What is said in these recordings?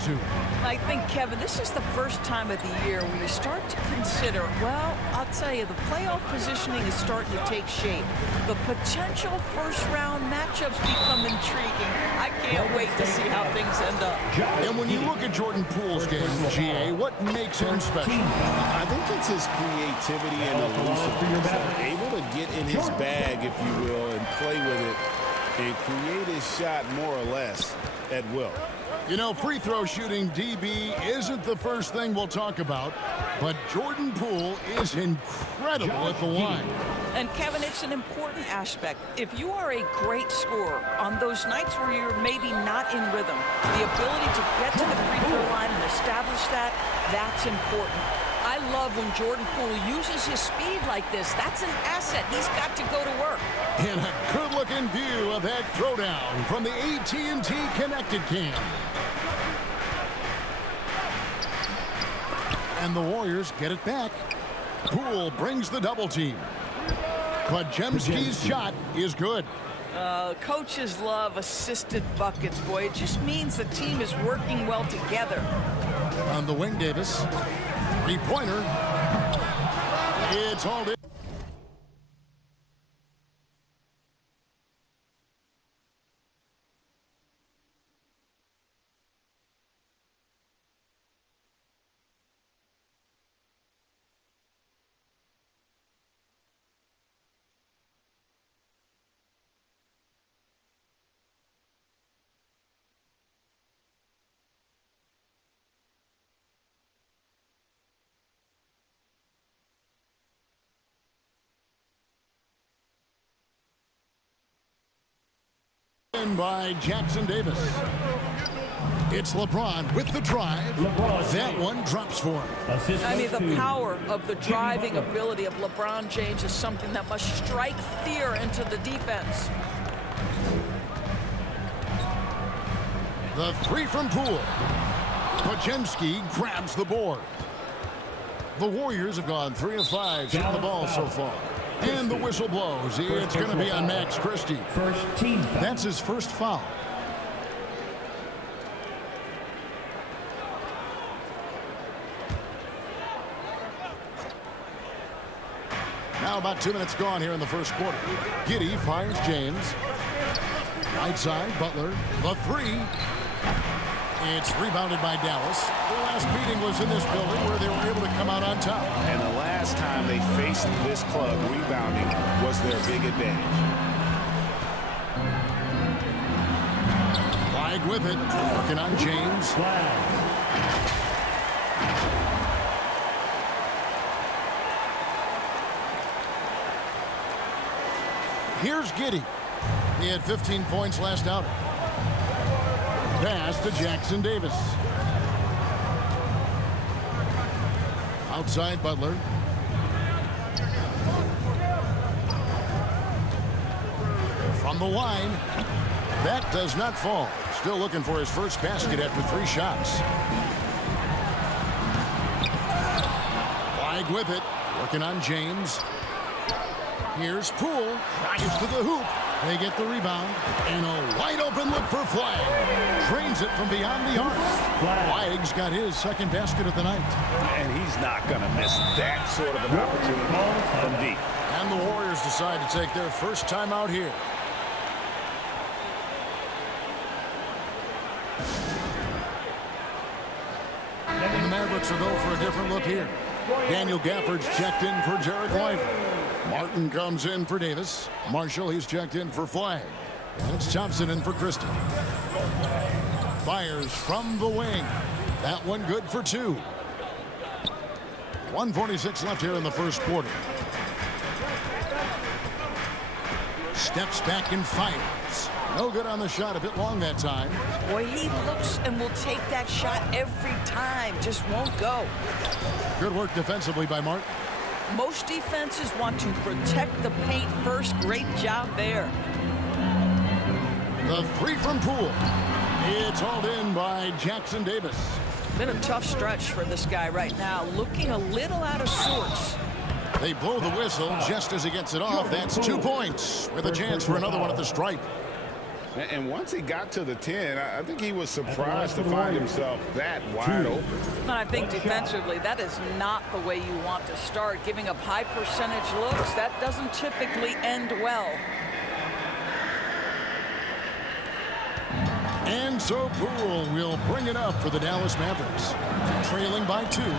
2. I think, Kevin, this is the first time of the year when you start to consider, well, I'll tell you, the playoff positioning is starting to take shape. The potential first-round matchups become intriguing. I can't wait to see how things end up. And when you look at Jordan Poole's game, GA, what makes him special? I think it's his creativity and elusiveness. Able to get in his bag, if you will, and play with it and create his shot more or less at will. You know, free throw shooting DB isn't the first thing we'll talk about, but Jordan Poole is incredible at the line. And, Kevin, it's an important aspect. If you are a great scorer, on those nights where you're maybe not in rhythm, the ability to get to the free throw line and establish that, that's important. I love when Jordan Poole uses his speed like this. That's an asset. He's got to go to work. And a good-looking view of that throwdown from the AT&T Connected Cam. And the Warriors get it back. Poole brings the double team. Podziemski's shot is good. Coaches love assisted buckets, boy. It just means the team is working well together. On the wing, Davis. Three-pointer. It's hauled in. By Jackson Davis. It's LeBron with the drive. That one drops for him. I mean, the power of the driving ability of LeBron James is something that must strike fear into the defense. The three from Poole. Podziemski grabs the board. The Warriors have gone 3 of 5 shooting the ball so far. And the whistle blows. It's going to be on Max Christie. First team foul. That's his first foul. Now about 2 minutes gone here in the first quarter. Giddey fires James. Right side, Butler. The three. It's rebounded by Dallas. The last meeting was in this building where they were able to come out on top. And the last time they faced this club, rebounding was their big advantage. Flag with it. Working on James. Flag. Here's Giddey. He had 15 points last outing. Pass to Jackson Davis. Outside Butler. From the line. That does not fall. Still looking for his first basket after 3 shots. Flag with it. Working on James. Here's Poole. Drives to the hoop. They get the rebound. And a wide open look for Flag. Drains it from beyond the arc. Flag's got his second basket of the night. And he's not going to miss that sort of an opportunity from deep. And the Warriors decide to take their first time out here. And the Mavericks will go for a different look here. Daniel Gafford's checked in for Jared Wyver. Martin comes in for Davis. Marshall, he's checked in for Flag. And it's Thompson in for Christie. Fires from the wing. That one good for 2. 1:46 left here in the first quarter. Steps back and fires. No good on the shot. A bit long that time. Boy, he looks and will take that shot every time. Just won't go. Good work defensively by Martin. Most defenses want to protect the paint first. Great job there. The three from Poole. It's hauled in by Jackson Davis. Been a tough stretch for this guy right now. Looking a little out of sorts. They blow the whistle just as he gets it off. That's 2 points with a chance for another one at the stripe. And once he got to the 10, I think he was surprised to find himself that wide open. And I think defensively, that is not the way you want to start. Giving up high percentage looks, that doesn't typically end well. And so Poole will bring it up for the Dallas Mavericks. Trailing by 2. Got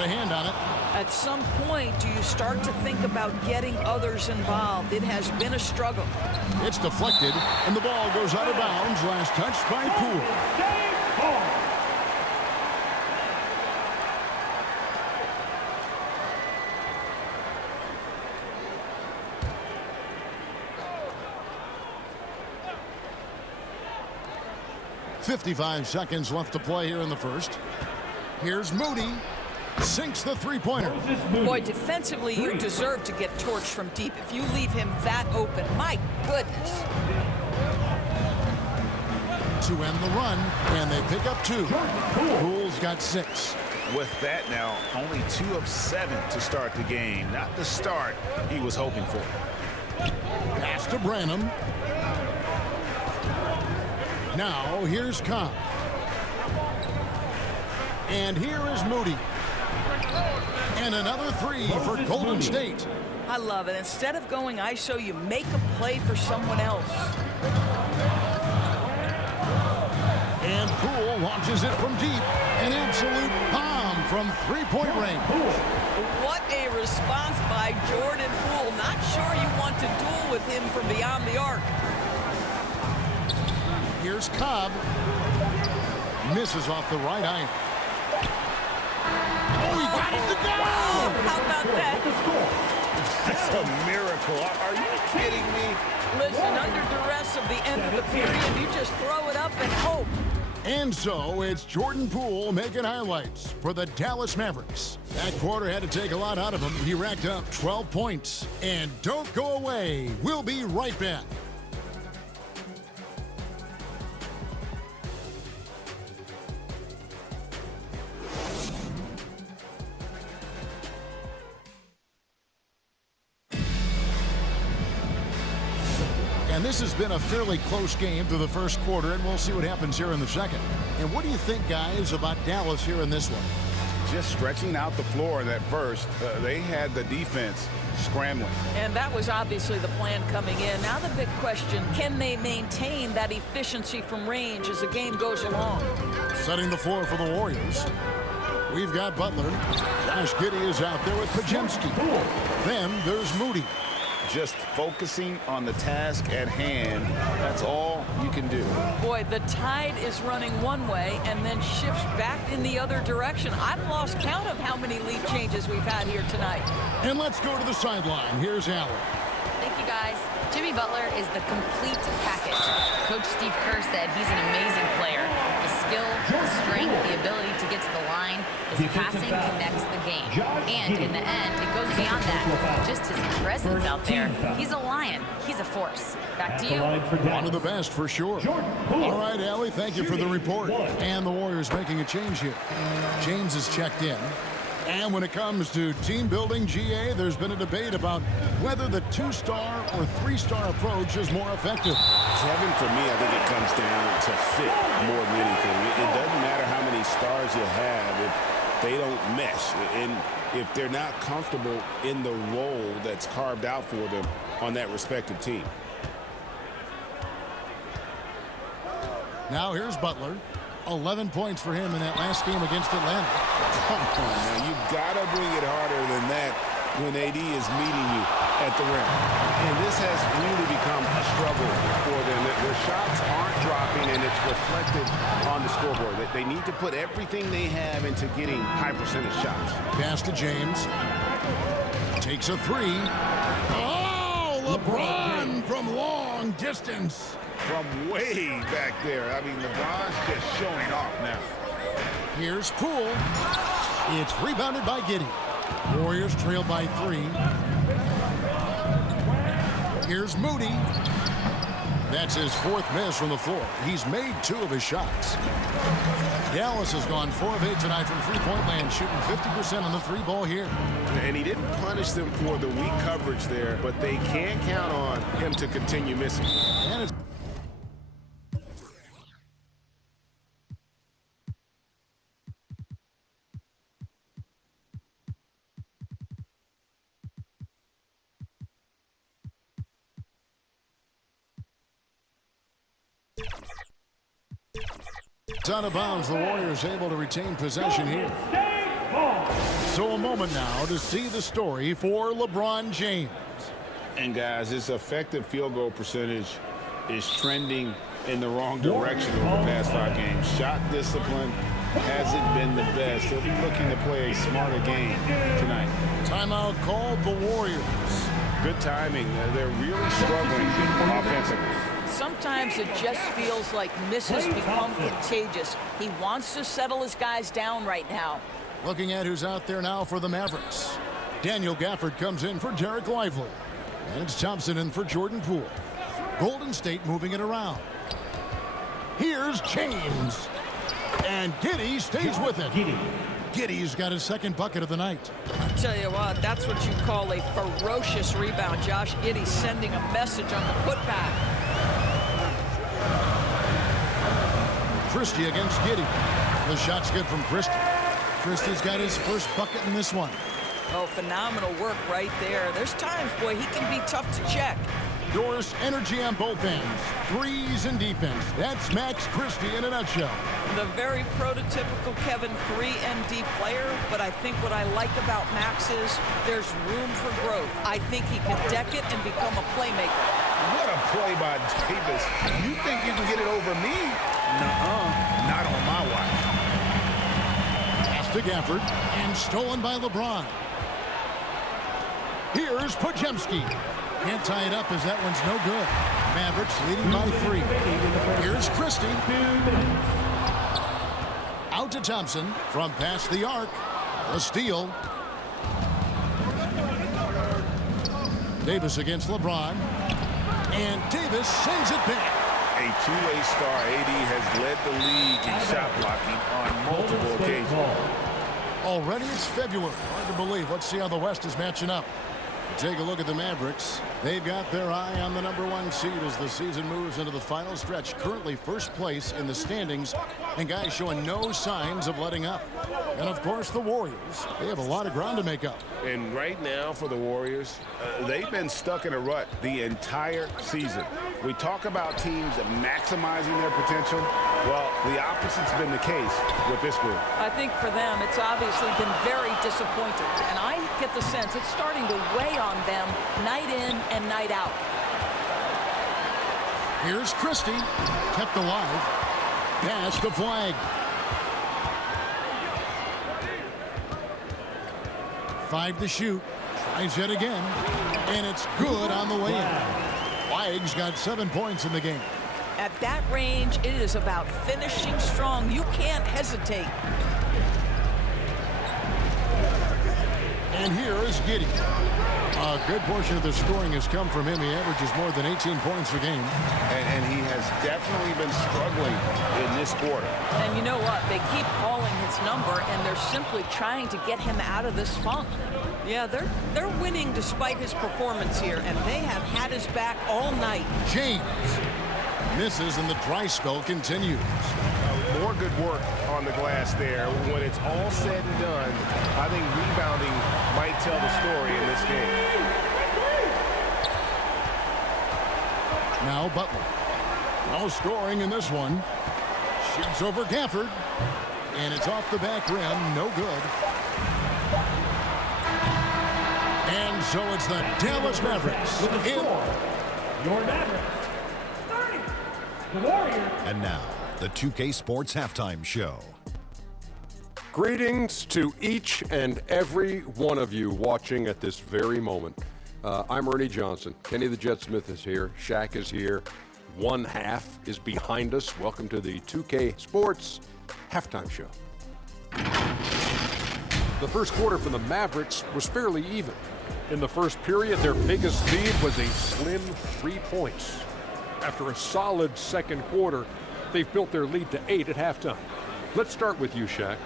a hand on it. At some point, do you start to think about getting others involved? It has been a struggle. It's deflected, and the ball goes out of bounds. Last touch by Poole. 55 seconds left to play here in the first. Here's Moody. Sinks the three-pointer. Boy, defensively, you deserve to get torched from deep if you leave him that open. My goodness. To end the run, and they pick up 2. Poole's got 6. With that now, only 2 of 7 to start the game. Not the start he was hoping for. Pass to Branham. Now, here's Cobb. And here is Moody. And another 3 for Golden State. I love it. Instead of going ISO, you make a play for someone else. And Poole launches it from deep. An absolute bomb from three-point range. What a response by Jordan Poole. Not sure you want to duel with him from beyond the arc. Here's Cobb. Misses off the right iron. Oh, he got it to go! How about that? That's a miracle. Are you kidding me? Listen, under duress of the end of the period, you just throw it up and hope. And so it's Jordan Poole making highlights for the Dallas Mavericks. That quarter had to take a lot out of him. He racked up 12 points. And don't go away. We'll be right back. And this has been a fairly close game through the first quarter, and we'll see what happens here in the second. And what do you think, guys, about Dallas here in this one? Just stretching out the floor in that first. They had the defense scrambling. And that was obviously the plan coming in. Now the big question, can they maintain that efficiency from range as the game goes along? Setting the floor for the Warriors. We've got Butler. Josh Giddey is out there with Pajemski. Then there's Moody. Just focusing on the task at hand. That's all you can do. Boy, the tide is running one way and then shifts back in the other direction. I've lost count of how many lead changes we've had here tonight. And let's go to the sideline. Here's Allen. Thank you, guys. Jimmy Butler is the complete package. Coach Steve Kerr said he's an amazing player. The skill, the strength, the ability to get to the line, his passing connects the game. And in the end, it goes beyond that. Just his presence out there. He's a lion. He's a force. Back to you. One of the best for sure. All right, Allie, thank you for the report. And the Warriors making a change here. James is checked in. And when it comes to team building, GA, there's been a debate about whether the 2-star or 3-star approach is more effective. Kevin, for me, I think it comes down to fit more than anything. It doesn't matter how many stars you have if they don't mesh and if they're not comfortable in the role that's carved out for them on that respective team. Now here's Butler. 11 points for him in that last game against Atlanta. Come on, now. You got to bring it harder than that when AD is meeting you at the rim. And this has really become a struggle for them. Their shots aren't dropping, and it's reflected on the scoreboard. They need to put everything they have into getting high percentage shots. Pass to James. Takes a 3. Oh, LeBron from long distance. From way back there. I mean, LeBron's just showing off now. Here's Poole. It's rebounded by Giddey. Warriors trail by 3. Here's Moody. That's his fourth miss from the floor. He's made 2 of his shots. Dallas has gone 4 of 8 tonight from three-point land, shooting 50% on the 3-ball here. And he didn't punish them for the weak coverage there, but they can't count on him to continue missing. And it's out of bounds. The Warriors able to retain possession here. So a moment now to see the story for LeBron James. And guys, his effective field goal percentage is trending in the wrong direction over the past 5 games. Shot discipline hasn't been the best. He'll be looking to play a smarter game tonight. Timeout called the Warriors. Good timing. They're really struggling offensively. Sometimes it just feels like misses become contagious. He wants to settle his guys down right now. Looking at who's out there now for the Mavericks. Daniel Gafford comes in for Derek Lively. And it's Thompson in for Jordan Poole. Golden State moving it around. Here's James. And Giddey stays with it. Giddey's got his second bucket of the night. I'll tell you what, that's what you call a ferocious rebound. Josh Giddey sending a message on the putback. Christie against Giddey. The shot's good from Christie. Christie's got his first bucket in this one. Oh, phenomenal work right there. There's times, boy, he can be tough to check. Doris energy on both ends. Threes and defense. That's Max Christie in a nutshell. The very prototypical Kevin 3-and-D player, but I think what I like about Max is there's room for growth. I think he can deck it and become a playmaker. What a play by Davis. You think you can get it over me? Nuh-uh. Not on my watch. Pass to Gafford and stolen by LeBron. Here's Podziemski. Can't tie it up as that one's no good. Mavericks leading by 3. Here's Christie. Out to Thompson from past the arc. A steal. Davis against LeBron. And Davis sends it back. A two-way star. AD has led the league in shot blocking on multiple occasions. Already it's February. Hard to believe. Let's see how the West is matching up. Take a look at the Mavericks. They've got their eye on the #1 seed as the season moves into the final stretch. Currently first place in the standings, and guys showing no signs of letting up. And of course the Warriors. They have a lot of ground to make up. And right now for the Warriors, they've been stuck in a rut the entire season. We talk about teams maximizing their potential. Well, the opposite's been the case with this group. I think for them, it's obviously been very disappointing. And I get the sense it's starting to weigh on them night in and night out. Here's Christie. Kept alive. Pass the flag. 5 to shoot. Tries yet again. And it's good on the way in. Flag's got 7 points in the game. At that range, it is about finishing strong. You can't hesitate. And here is Giddey. A good portion of the scoring has come from him. He averages more than 18 points a game. And he has definitely been struggling in this quarter. And you know what? They keep calling his number, and they're simply trying to get him out of this funk. Yeah, they're winning despite his performance here, and they have had his back all night. James misses, and the dry spell continues. More good work on the glass there. When it's all said and done, I think rebounding might tell the story in this game. Now Butler. No scoring in this one. Shoots over Gafford. And it's off the back rim. No good. And so it's the Dallas Mavericks. Your Mavericks. 30. The Warriors. And now, the 2K Sports Halftime Show. Greetings to each and every one of you watching at this very moment. I'm Ernie Johnson. Kenny the Jet Smith is here. Shaq is here. One half is behind us. Welcome to the 2K Sports Halftime Show. The first quarter for the Mavericks was fairly even. In the first period, their biggest lead was a slim 3 points. After a solid second quarter, they've built their lead to 8 at halftime. Let's start with you, Shaq.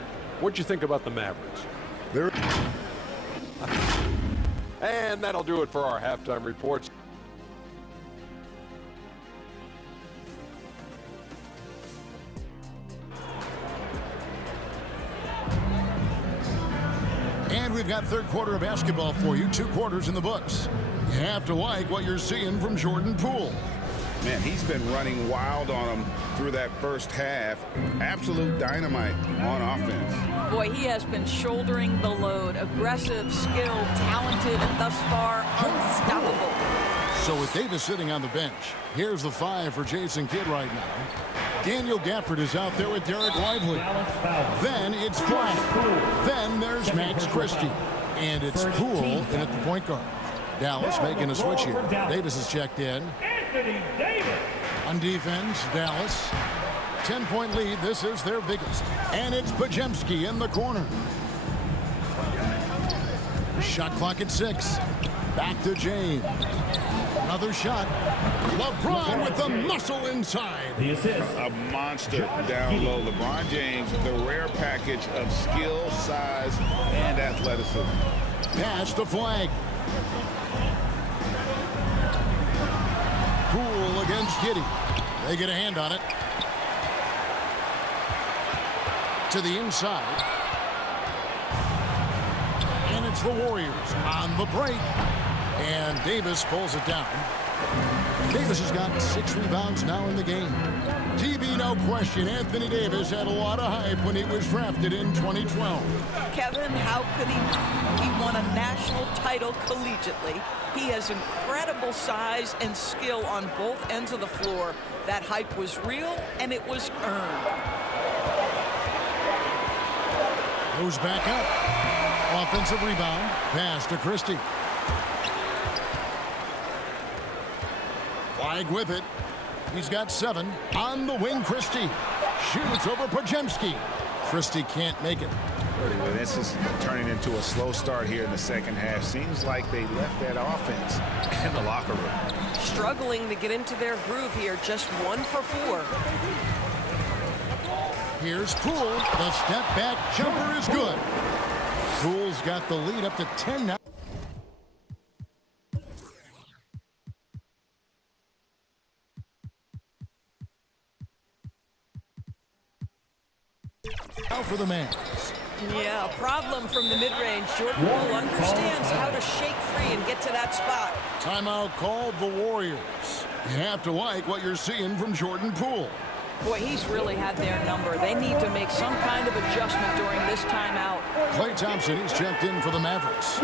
What'd you think about the Mavericks? And that'll do it for our halftime reports. And we've got third quarter of basketball for you. 2 quarters in the books. You have to like what you're seeing from Jordan Poole. Man, he's been running wild on them through that first half. Absolute dynamite on offense. Boy, he has been shouldering the load. Aggressive, skilled, talented, and thus far unstoppable. So with Davis sitting on the bench, here's the 5 for Jason Kidd right now. Daniel Gafford is out there with Derek Lively. Then it's Flack. Then there's Max Christie. And it's Poole in at the point guard. Dallas making a switch here. Davis is checked in. On defense, Dallas. 10-point lead. This is their biggest. And it's Podziemski in the corner. Shot clock at 6. Back to James. Another shot. LeBron with the muscle inside. The assist. A monster down low. LeBron James, the rare package of skill, size, and athleticism. Pass to Flag. Poole against Giddey. They get a hand on it. To the inside. And it's the Warriors on the break. And Davis pulls it down. Davis has got 6 rebounds now in the game. TB, no question, Anthony Davis had a lot of hype when he was drafted in 2012. Kevin, how could he not? He won a national title collegiately. He has incredible size and skill on both ends of the floor. That hype was real, and it was earned. Goes back up. Offensive rebound. Pass to Christie. Flag with it. He's got 7. On the wing, Christie. Shoots over Podziemski. Christie can't make it. Well, this is turning into a slow start here in the second half. Seems like they left that offense in the locker room. Struggling to get into their groove here. Just 1 for 4. Here's Poole. The step back jumper is good. Poole's got the lead up to 10 now. Out for the Mavs. Yeah, a problem from the mid-range. Jordan Poole understands how to shake free and get to that spot. Timeout called the Warriors. You have to like what you're seeing from Jordan Poole. Boy, he's really had their number. They need to make some kind of adjustment during this timeout. Klay Thompson, he's checked in for the Mavericks.